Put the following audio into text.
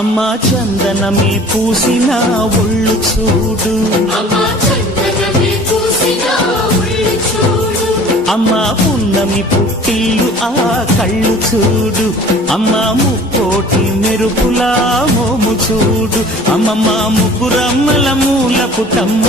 అమ్మా చందనమే పూసిన ఒళ్ళు చూడు, అమ్మా పున్నమి పుట్టిల్లు ఆ కళ్ళు చూడు, అమ్మా ముక్కోటి మెరుపులా మోము చూడు, అమ్మమ్మ ముగ్గురమ్మల మూల పుటమ్మ.